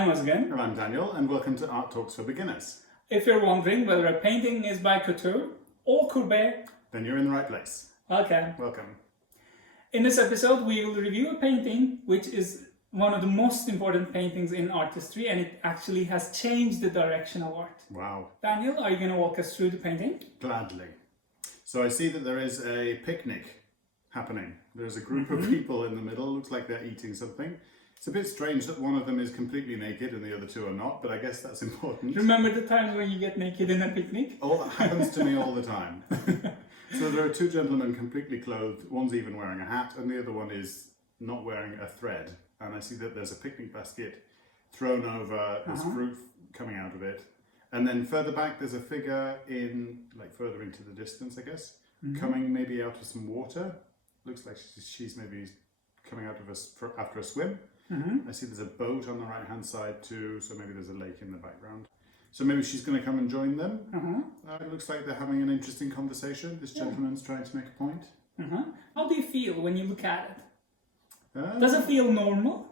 I'm Özgen. And I'm Daniel, and welcome to Art Talks for Beginners. If you're wondering whether a painting is by couture or courbet, then you're in the right place. Okay. Welcome. In this episode, we will review a painting which is one of the most important paintings in art history, and it actually has changed the direction of art. Wow. Daniel, are you going to walk us through the painting? Gladly. So I see that there is a picnic happening. There's a group of people in the middle. Looks like they're eating something. It's a bit strange that one of them is completely naked and the other two are not, but I guess that's important. Remember the times when you get naked in a picnic? Oh, that happens to me all the time. So there are two gentlemen completely clothed. One's even wearing a hat and the other one is not wearing a thread. And I see that there's a picnic basket thrown over, there's fruit coming out of it. And then further back there's a figure further into the distance, I guess, coming maybe out of some water. Looks like she's maybe coming out of after a swim. I see there's a boat on the right hand side too, so maybe there's a lake in the background. So maybe she's going to come and join them. It looks like they're having an interesting conversation. This gentleman's trying to make a point. How do you feel when you look at it? Does it feel normal?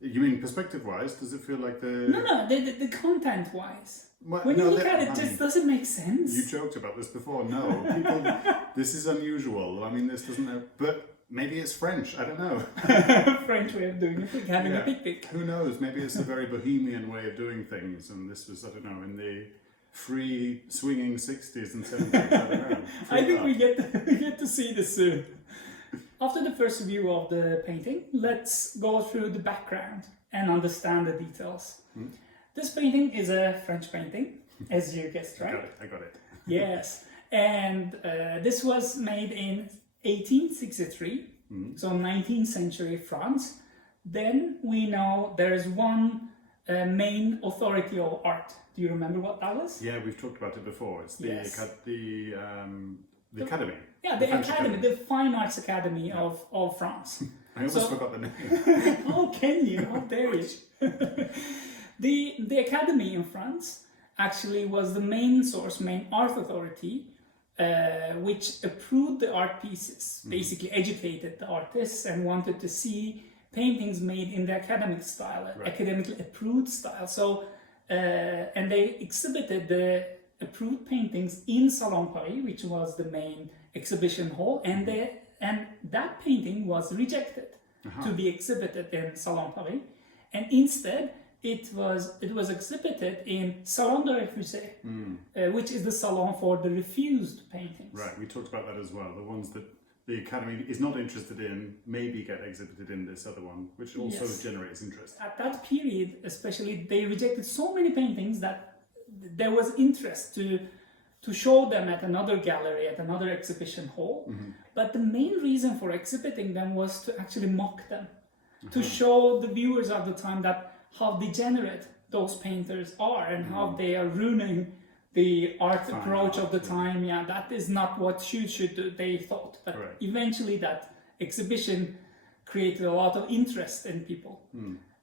You mean perspective-wise? Does it feel like the... No, the content-wise. Well, when you look at it, just does it make sense? You joked about this before. No, people, this is unusual. I mean, this doesn't have... But maybe it's French. I don't know. French way of doing it, having a picnic. Who knows? Maybe it's a very bohemian way of doing things, and this was, I don't know, in the free swinging 60s and 70s. I don't know. I think we get to see this soon. After the first review of the painting, let's go through the background and understand the details. This painting is a French painting, as you guessed, right? I got it. Yes, and this was made in 1863, so 19th century France. Then we know there is one main authority of art. Do you remember what that was? Yeah, we've talked about it before. It's the Académie. Yeah, the Academy, the Fine Arts Academy of France. I almost forgot the name. How can you? How dare you? The Academy in France actually was the main art authority, which approved the art pieces, basically educated the artists and wanted to see paintings made in the academic style, academically approved style. So, and they exhibited the approved paintings in Salon Paris, which was the main exhibition hall, and that painting was rejected to be exhibited in Salon Paris, and instead it was exhibited in Salon de Refusés, which is the salon for the refused paintings. Right, we talked about that as well. The ones that the Academy is not interested in maybe get exhibited in this other one, which also generates interest. At that period, especially, they rejected so many paintings that there was interest to show them at another gallery, at another exhibition hall. But the main reason for exhibiting them was to actually mock them, to show the viewers at the time that how degenerate those painters are and how they are ruining the art approach of the time. Yeah, that is not what should do, they thought. But eventually that exhibition created a lot of interest in people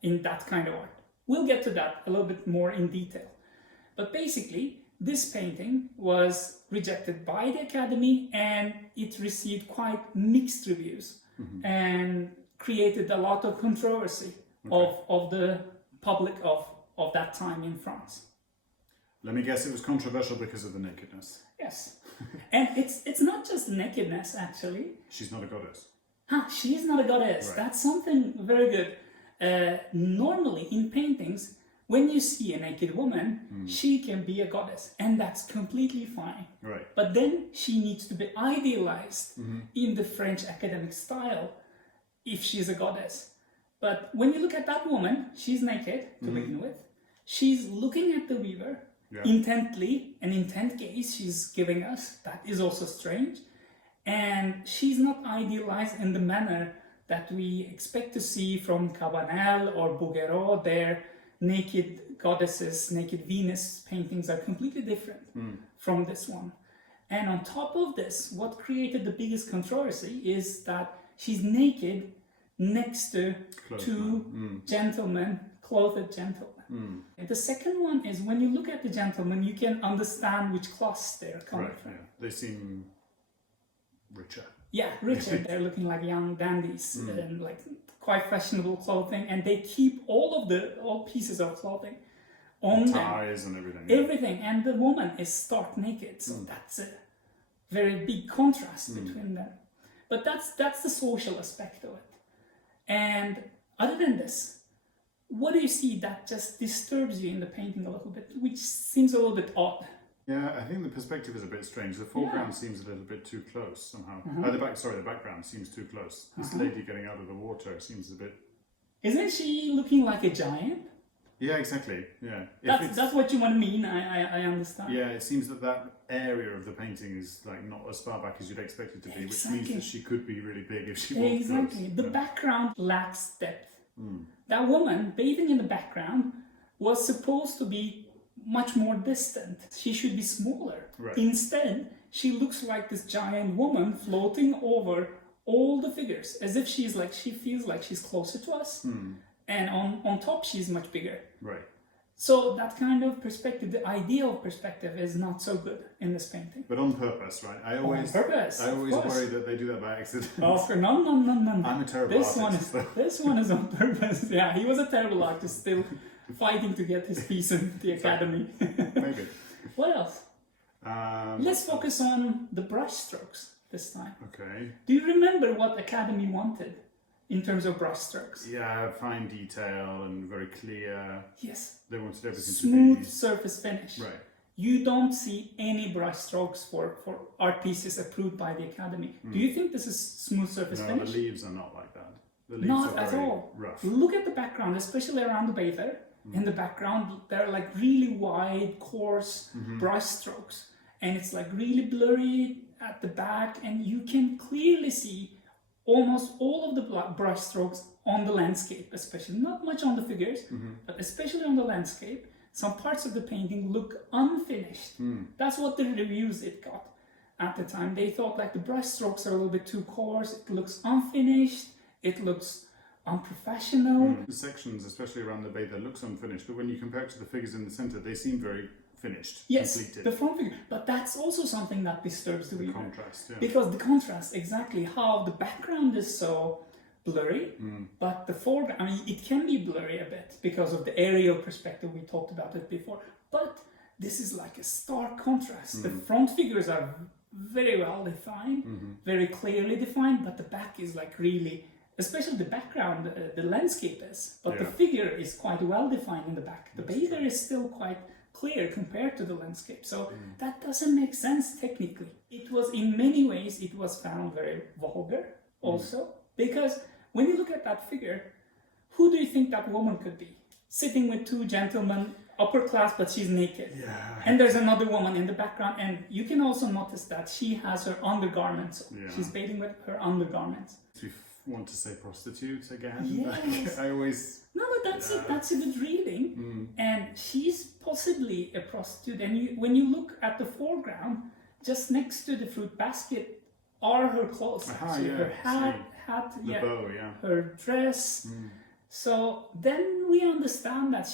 in that kind of art. We'll get to that a little bit more in detail. But basically, this painting was rejected by the Academy and it received quite mixed reviews and created a lot of controversy of the public of that time in France. Let me guess, it was controversial because of the nakedness. Yes. And it's not just nakedness, actually. She's not a goddess. She's not a goddess. Right. That's something very good. Normally, in paintings, when you see a naked woman, she can be a goddess, and that's completely fine. Right. But then she needs to be idealized in the French academic style if she's a goddess. But when you look at that woman, she's naked to begin with. She's looking at the weaver intently, an intent gaze she's giving us. That is also strange. And she's not idealized in the manner that we expect to see from Cabanel or Bouguereau. Their naked goddesses, naked Venus paintings are completely different from this one. And on top of this, what created the biggest controversy is that she's naked next to two gentlemen, clothed gentlemen. And the second one is when you look at the gentlemen, you can understand which class they're coming from. Yeah. They seem richer. Yeah, richer. They're looking like young dandies and like quite fashionable clothing, and they keep all pieces of clothing on ties and everything. Everything, and the woman is stark naked. So that's a very big contrast between them. But that's the social aspect of it. And other than this, what do you see that just disturbs you in the painting a little bit, which seems a little bit odd? Yeah, I think the perspective is a bit strange. The foreground seems a little bit too close somehow. The background seems too close. This lady getting out of the water seems a bit... Isn't she looking like a giant? Yeah, exactly. Yeah, that's what you want to mean. I understand. Yeah, it seems that area of the painting is like not as far back as you'd expect it to be, which means that she could be really big if she walked close. The background lacks depth. That woman bathing in the background was supposed to be much more distant. She should be smaller. Right. Instead, she looks like this giant woman floating over all the figures, as if she feels like she's closer to us. And on top, she's much bigger. Right. So that kind of perspective, the ideal perspective, is not so good in this painting. But on purpose, right? I always worry that they do that by accident. Oh, no. I'm a terrible artist. This one is on purpose. Yeah, he was a terrible artist, still fighting to get his piece in the Academy. Maybe. What else? Let's focus on the brush strokes this time. Okay. Do you remember what Academy wanted in terms of brush strokes? Yeah, fine detail and very clear. Yes. They wanted everything smooth to be... surface finish. Right. You don't see any brush strokes for art pieces approved by the Academy. Do you think this is smooth surface finish? No, the leaves are not like that. The leaves not are at very all. rough. Look at the background, especially around the bather. In the background, there are like really wide, coarse brush strokes. And it's like really blurry at the back, and you can clearly see almost all of the brush strokes on the landscape, especially. Not much on the figures, but especially on the landscape. Some parts of the painting look unfinished. That's what the reviews it got at the time. They thought like the brush strokes are a little bit too coarse, it looks unfinished, it looks unprofessional. The sections, especially around the bather, looks unfinished, but when you compare it to the figures in the centre, they seem very finished, completed. The front figure, but that's also something that disturbs the viewer. Contrast, yeah. Because the contrast, exactly, how the background is so blurry, but the foreground, I mean, it can be blurry a bit because of the aerial perspective, we talked about it before, but this is like a stark contrast. The front figures are very well defined, very clearly defined, but the back is like really, especially the background, the landscape is, but the figure is quite well defined in the back. The bather is still quite clear compared to the landscape, so that doesn't make sense technically. It was, in many ways, it was found very vulgar also, because when you look at that figure, who do you think that woman could be? Sitting with two gentlemen, upper class, but she's naked. Yeah. And there's another woman in the background, and you can also notice that she has her undergarments. She's bathing with her undergarments. Do you want to say prostitute again? Yes. I always... No, but that's a good reading. And she's possibly a prostitute. And when you look at the foreground, just next to the fruit basket are her clothes. Her hat, the bow, her dress. So then we understand that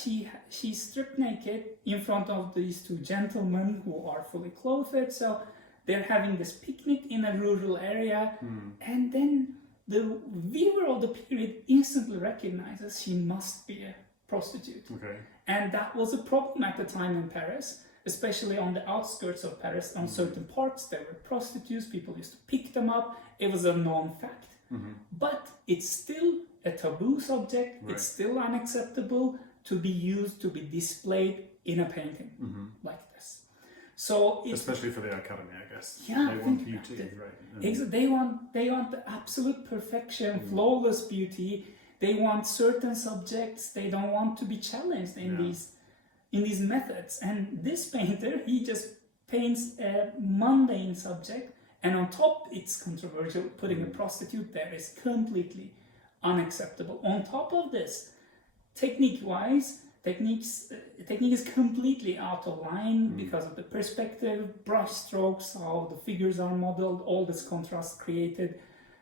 she's stripped naked in front of these two gentlemen who are fully clothed. So they're having this picnic in a rural area, and then the viewer of the period instantly recognizes she must be a prostitute. Okay. And that was a problem at the time in Paris, especially on the outskirts of Paris. On certain parts, there were prostitutes, people used to pick them up. It was a known fact. But it's still a taboo subject. It's still unacceptable to be used, to be displayed in a painting like this. So especially for the Academy, I guess. Yeah, they want beauty, right? They want the absolute perfection, flawless beauty. They want certain subjects. They don't want to be challenged in these methods. And this painter, he just paints a mundane subject, and on top, it's controversial. Putting a prostitute there is completely unacceptable. On top of this, technique-wise, technique is completely out of line because of the perspective, brush strokes, how the figures are modeled, all this contrast created.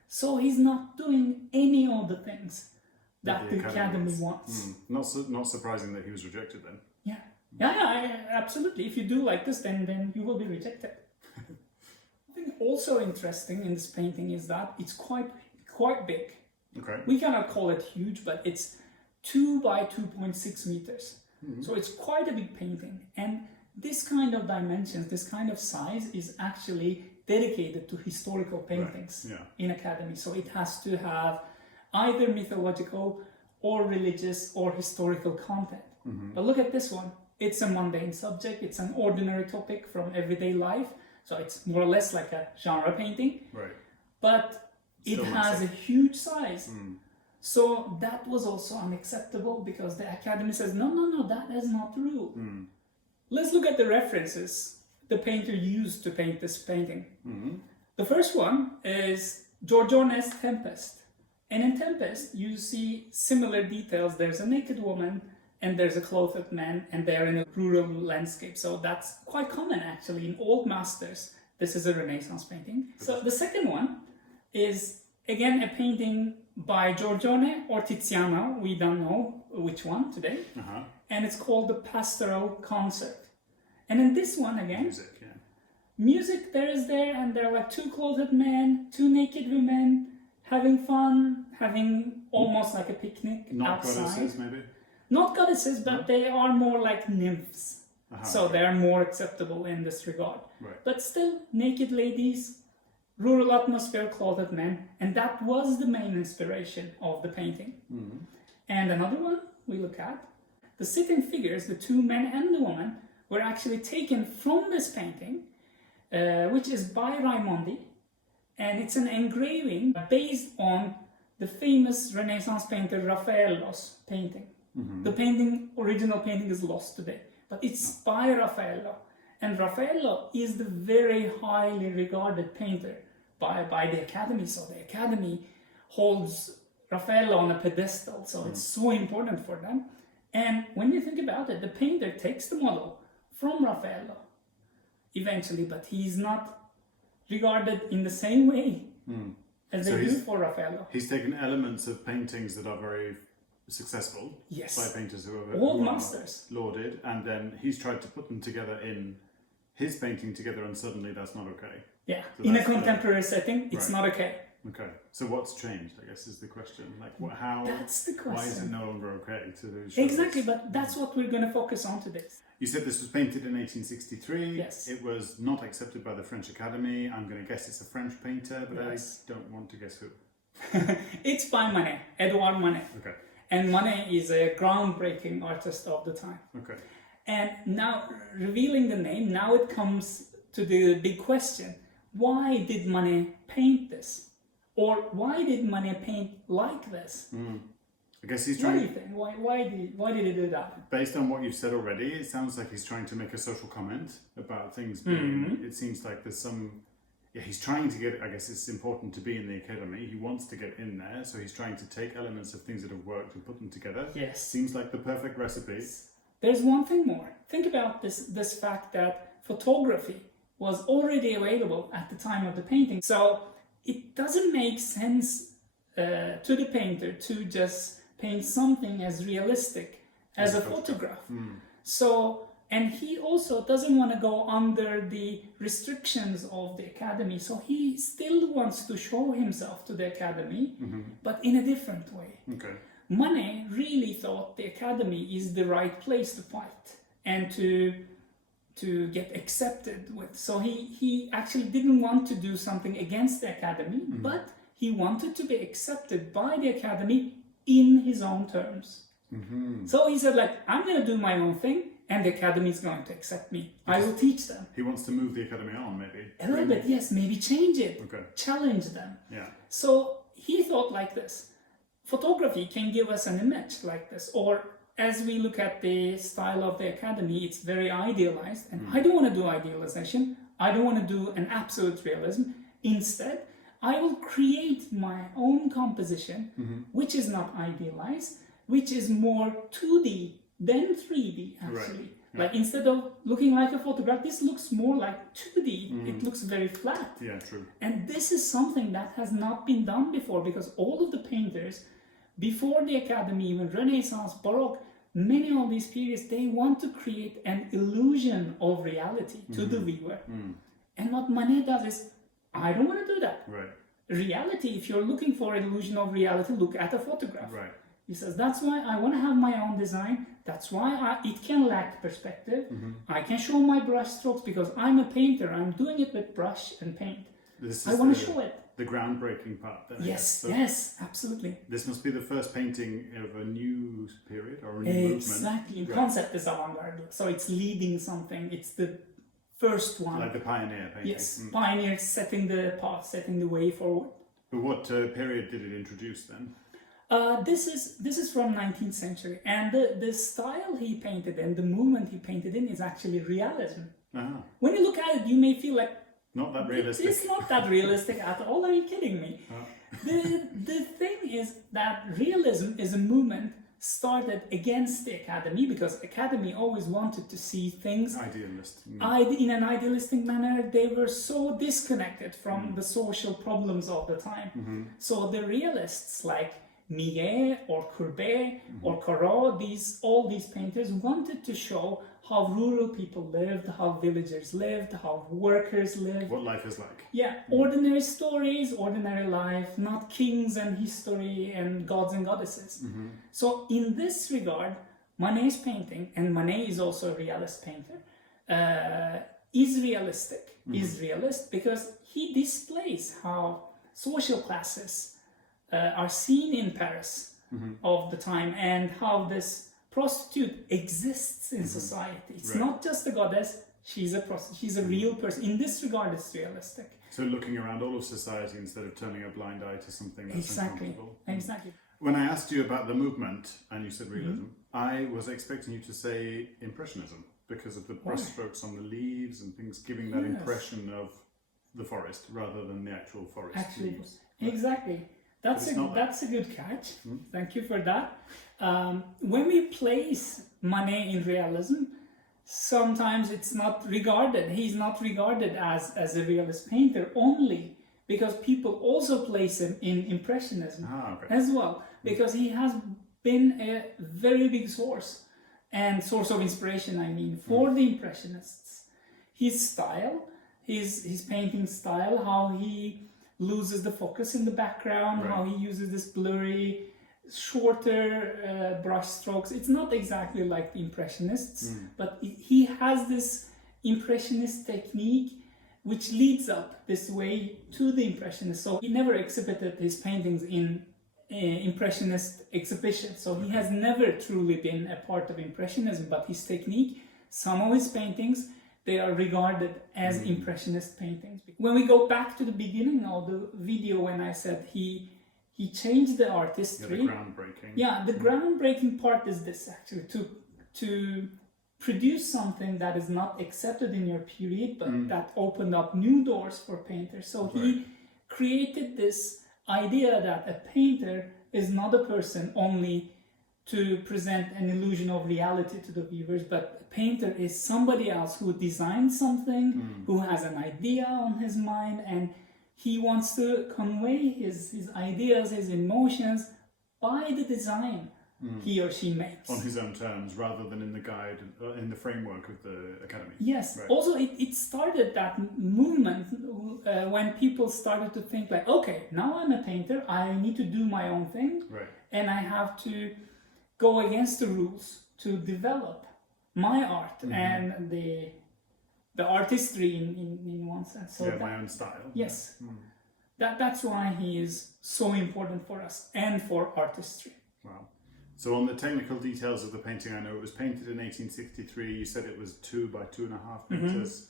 So he's not doing any of the things that the Academy wants. Not surprising that he was rejected then. Yeah, absolutely. If you do like this, then you will be rejected. thing also interesting in this painting is that it's quite big. Okay. We cannot call it huge, but it's 2 by 2.6 meters. So it's quite a big painting. And this kind of dimensions, this kind of size is actually dedicated to historical paintings in Academy. So it has to have either mythological or religious or historical content. But look at this one. It's a mundane subject. It's an ordinary topic from everyday life. So it's more or less like a genre painting. Right. But it has a huge size. So that was also unacceptable because the Academy says, no, that is not true. Let's look at the references the painter used to paint this painting. The first one is Giorgione's Tempest. And in Tempest, you see similar details. There's a naked woman and there's a clothed man, and they're in a rural landscape. So that's quite common actually in old masters. This is a Renaissance painting. So the second one is again a painting by Giorgione or Tiziano. We don't know which one today. And it's called the Pastoral Concert. And in this one again, music there is there, and there are like 2 clothed men, 2 naked women having fun, having almost like a picnic Not outside. goddesses, maybe? Not goddesses, but they are more like nymphs. So they are more acceptable in this regard. But still, naked ladies, rural atmosphere, clothed men, and that was the main inspiration of the painting. And another one we look at, the sitting figures, the 2 men and the woman, were actually taken from this painting, which is by Raimondi, and it's an engraving based on the famous Renaissance painter Raffaello's painting. The original painting is lost today, but it's by Raffaello, and Raffaello is the very highly regarded painter by the Academy. So the Academy holds Raffaello on a pedestal, so it's so important for them. And when you think about it, the painter takes the model from Raffaello eventually, but he's not regarded in the same way as they do for Raffaello. He's taken elements of paintings that are very successful by painters who are old masters, lauded, and then he's tried to put them together in his painting together, and suddenly that's not okay. Yeah, so in a contemporary setting, it's not okay. Okay, so what's changed, I guess, is the question. Like, how? That's the question. Why is it no longer okay to do shows? Exactly, but that's what we're going to focus on today. You said this was painted in 1863. Yes. It was not accepted by the French Academy. I'm going to guess it's a French painter, but I don't want to guess who. It's by Manet, Édouard Manet. Okay. And Manet is a groundbreaking artist of the time. Okay. And now, revealing the name, now it comes to the big question. Why did Manet paint this? Or why did Manet paint like this? I guess he's trying... What do you think? Why did he do that? Based on what you've said already, it sounds like he's trying to make a social comment about things being... It seems like there's some... Yeah, he's trying to get... I guess it's important to be in the Academy. He wants to get in there, so he's trying to take elements of things that have worked and put them together. Yes. Seems like the perfect recipe. There's one thing more. Think about this fact that photography was already available at the time of the painting. So it doesn't make sense to the painter to just paint something as realistic as a photograph. So, and he also doesn't want to go under the restrictions of the Academy. So he still wants to show himself to the Academy, but in a different way. Okay. Manet really thought the Academy is the right place to fight and to get accepted with. So he actually didn't want to do something against the Academy, but he wanted to be accepted by the Academy in his own terms. So he said, like, I'm going to do my own thing, and the Academy is going to accept me. I will teach them. He wants to move the Academy on, maybe. A little bit, yes. Maybe change it. Okay. Challenge them. Yeah. So he thought like this. Photography can give us an image like this, or as we look at the style of the Academy, it's very idealized, and I don't want to do idealization. I don't want to do an absolute realism. Instead, I will create my own composition, which is not idealized, which is more 2D than 3D, actually. Right. Yeah. Like, instead of looking like a photograph, this looks more like 2D. It looks very flat. Yeah, true. And this is something that has not been done before, because all of the painters before the Academy, even Renaissance, Baroque, many of these periods, they want to create an illusion of reality to the viewer. And what Manet does is I don't want to do that. Right. Reality, if you're looking for an illusion of reality, look at a photograph. Right. He says, that's why I want to have my own design. That's why it can lack perspective. I can show my brush strokes because I'm a painter. I'm doing it with brush and paint. I want to show it. The groundbreaking part then. Yes, yes, absolutely. This must be the first painting of a new period or a new movement. Exactly. Concept is avant-garde. So it's leading something. It's the first one. Like the pioneer painting. Yes, pioneers setting the path, setting the way forward. But what period did it introduce then? This is from 19th century, and the style he painted and the movement he painted in is actually realism. When you look at it, you may feel like not that realistic. It's not that realistic at all. Are you kidding me? The thing is that realism is a movement started against the Academy because Academy always wanted to see things idealist. In an idealistic manner. They were so disconnected from the social problems of the time. So the realists like Millet or Courbet or Corot, all these painters wanted to show how rural people lived, how villagers lived, how workers lived. What life is like. Yeah, ordinary stories, ordinary life, not kings and history and gods and goddesses. So in this regard, Manet's painting, and Manet is also a realist painter, is realistic, is realist because he displays how social classes are seen in Paris of the time and how this prostitute exists in society. It's not just a goddess, she's a prostitute, she's a real person. In this regard, it's realistic. So looking around all of society instead of turning a blind eye to something that's uncomfortable. Exactly. When I asked you about the movement, and you said realism, I was expecting you to say Impressionism because of the brushstrokes on the leaves and things giving that impression of the forest rather than the actual forest leaves. Exactly. That's a good catch. Thank you for that. When we place Manet in realism, sometimes it's not regarded. He's not regarded as a realist painter only because people also place him in Impressionism as well. Because he has been a very big source of inspiration. I mean, for the Impressionists, his style, his painting style, how he loses the focus in the background, how he uses this blurry, shorter brush strokes. It's not exactly like the Impressionists, but he has this Impressionist technique which leads up this way to the Impressionists. So he never exhibited his paintings in Impressionist exhibitions. So he has never truly been a part of Impressionism, but his technique, some of his paintings, they are regarded as Impressionist paintings. When we go back to the beginning of the video, when I said he changed the artistry. The groundbreaking. Yeah, the groundbreaking part is this actually, to produce something that is not accepted in your period, but that opened up new doors for painters. So he created this idea that a painter is not a person only to present an illusion of reality to the viewers, but a painter is somebody else who designs something, who has an idea on his mind, and he wants to convey his ideas, his emotions by the design he or she makes. On his own terms, rather than in the guide, in the framework of the Academy. Yes. Right. Also, it started that movement when people started to think like, okay, now I'm a painter, I need to do my own thing, and I have to go against the rules to develop my art and the artistry in one sense. So my own style. Yes. That's why he is so important for us and for artistry. Wow. So on the technical details of the painting, I know it was painted in 1863. You said it was 2 by 2.5 meters.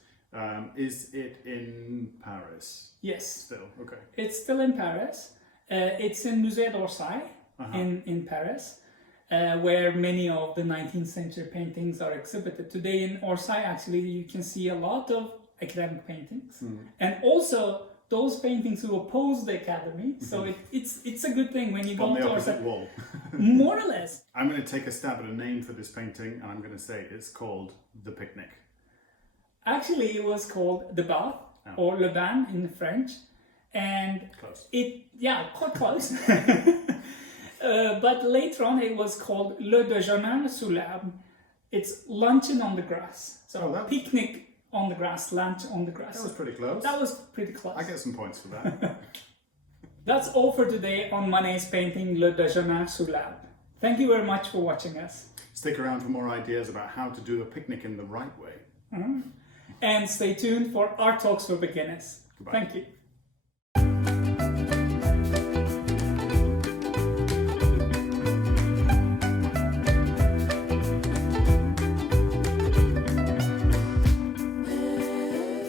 Is it in Paris? Yes. Still? Okay. It's still in Paris. It's in Musée d'Orsay in Paris, where many of the 19th century paintings are exhibited. Today in Orsay, actually, you can see a lot of academic paintings. And also those paintings who oppose the Academy. So it's a good thing when you go to opposite wall. More or less. I'm going to take a stab at a name for this painting, and I'm going to say it's called The Picnic. Actually, it was called The Bath, or Le Bain in French. And close. Quite close. But later on, it was called Le Déjeuner sous l'herbe. It's luncheon on the grass. So picnic on the grass, lunch on the grass. That was pretty close. That was pretty close. I get some points for that. That's all for today on Manet's painting Le Déjeuner sur l'herbe. Thank you very much for watching us. Stick around for more ideas about how to do a picnic in the right way. And stay tuned for Art Talks for Beginners. Goodbye. Thank you.